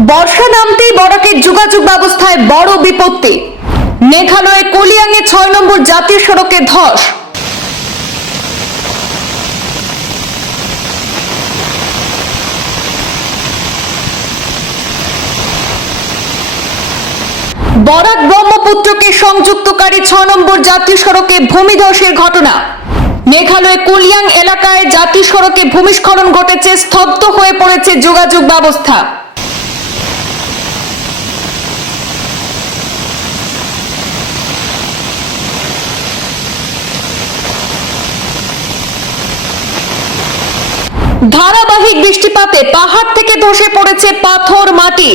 বর্ষা নামতেই বরাকের যোগাযোগ ব্যবস্থায় বড় বিপত্তি। মেঘালয়ে কলিয়াঙ্গে ছয় নম্বর জাতীয় সড়কে ধস। বরাক ব্রহ্মপুত্রকে সংযুক্তকারী ছ নম্বর জাতীয় সড়কে ভূমিধসের ঘটনা। মেঘালয় কুলিয়াং এলাকায় জাতীয় সড়কে ভূমিস্খলন ঘটেছে, স্তব্ধ হয়ে পড়েছে যোগাযোগ ব্যবস্থা। ধারাবাহিক বৃষ্টিপাতে পাহাড় থেকে ধসে পড়েছে পাথর মাটি।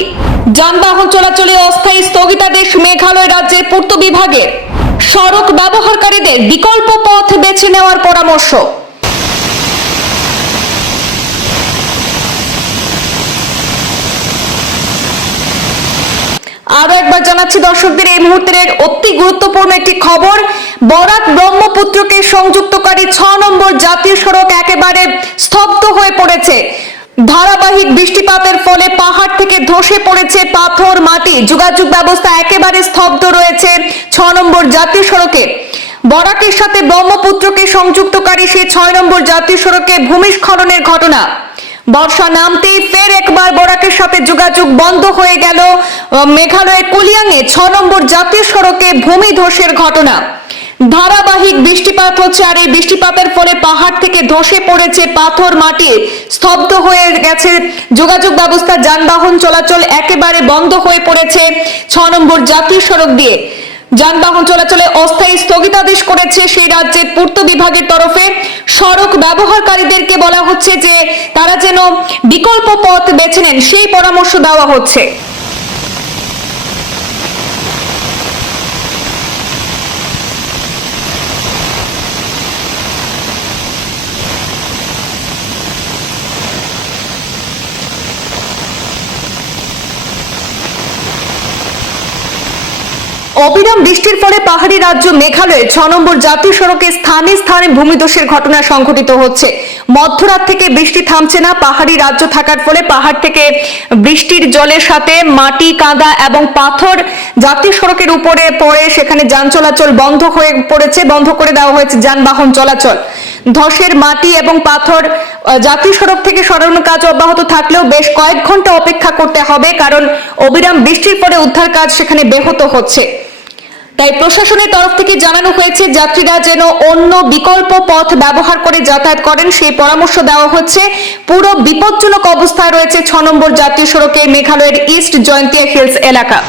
যানবাহন চলাচলে অস্থায়ী স্থগিতাদেশ মেঘালয় রাজ্যের পূর্ত বিভাগের। সড়ক ব্যবহারকারীদের বিকল্প পথ বেছে নেওয়ার পরামর্শ। আরও একবার জানাচ্ছি দর্শকদের, এই মুহূর্তের অতি গুরুত্বপূর্ণ একটি খবর। বরাক ব্রহ্মপুত্রকে সংযুক্তকারী ছ নম্বর জাতীয় সড়ক একেবারে স্তব্ধ হয়ে পড়েছে। ধারাবাহিক বৃষ্টিপাতের ফলে পাহাড় থেকে ধসে পড়েছে পাথর মাটি। যোগাযোগ ব্যবস্থা একেবারে স্তব্ধ রয়েছে ছ নম্বর জাতীয় সড়কে। বরাকের সাথে ব্রহ্মপুত্রকে সংযুক্তকারী সেই ছয় নম্বর জাতীয় সড়কে ভূমিস্খলনের ঘটনা। বর্ষা নামতেই ফের একবার বরাকের সাথে যোগাযোগ বন্ধ হয়ে গেল। মেঘালয়ের কুলিয়াঙ্গে ছ নম্বর জাতীয় সড়কে ভূমি ধসের ঘটনা। ধারাবাহিক বৃষ্টিপাত হচ্ছে আর এই বৃষ্টিপাতের ফলে পাহাড় থেকে ধসে পড়েছে পাথর মাটি। স্তব্ধ হয়ে গেছে যোগাযোগ ব্যবস্থা, যানবাহন চলাচল একেবারে বন্ধ হয়ে পড়েছে ছ নম্বর জাতীয় সড়ক দিয়ে। যানবাহন চলাচলে অস্থায়ী স্থগিতাদেশ করেছে সেই রাজ্যের পূর্ত বিভাগের তরফে। সড়ক ব্যবহারকারীদেরকে বলা হচ্ছে যে তারা যেন বিকল্প পথ বেছে নেন, সেই পরামর্শ দেওয়া হচ্ছে। অবিরাম বৃষ্টির ফলে পাহাড়ি রাজ্য মেঘালয়ের ছ নম্বর জাতীয় সড়কে স্থানে স্থানে ভূমিধসের ঘটনা সংঘটিত হচ্ছে। মধ্যরাত থেকে বৃষ্টি থামছে না, পাহাড়ি রাজ্য থাকার ফলে পাহাড় থেকে বৃষ্টির জলের সাথে মাটি, কাদা এবং পাথর জাতীয় সড়কের উপরে পড়ে সেখানে যান চলাচল বন্ধ হয়ে পড়েছে, বন্ধ করে দেওয়া হয়েছে যানবাহন চলাচল। ধসের মাটি এবং পাথর জাতীয় সড়ক থেকে সরানোর কাজ অব্যাহত থাকলেও বেশ কয়েক ঘণ্টা অপেক্ষা করতে হবে, কারণ অবিরাম বৃষ্টির পরে উদ্ধার কাজ সেখানে ব্যাহত হচ্ছে। তাই প্রশাসনের তরফ থেকে জানানো হয়েছে, যাত্রীরা যেন অন্য বিকল্প পথ ব্যবহার করে যাতায়াত করেন, সেই পরামর্শ দেওয়া হচ্ছে। পুরো বিপজ্জনক অবস্থায় রয়েছে ছ নম্বর জাতীয় সড়কে মেঘালয়ের ইস্ট জয়ন্তিয়া হিলস এলাকা।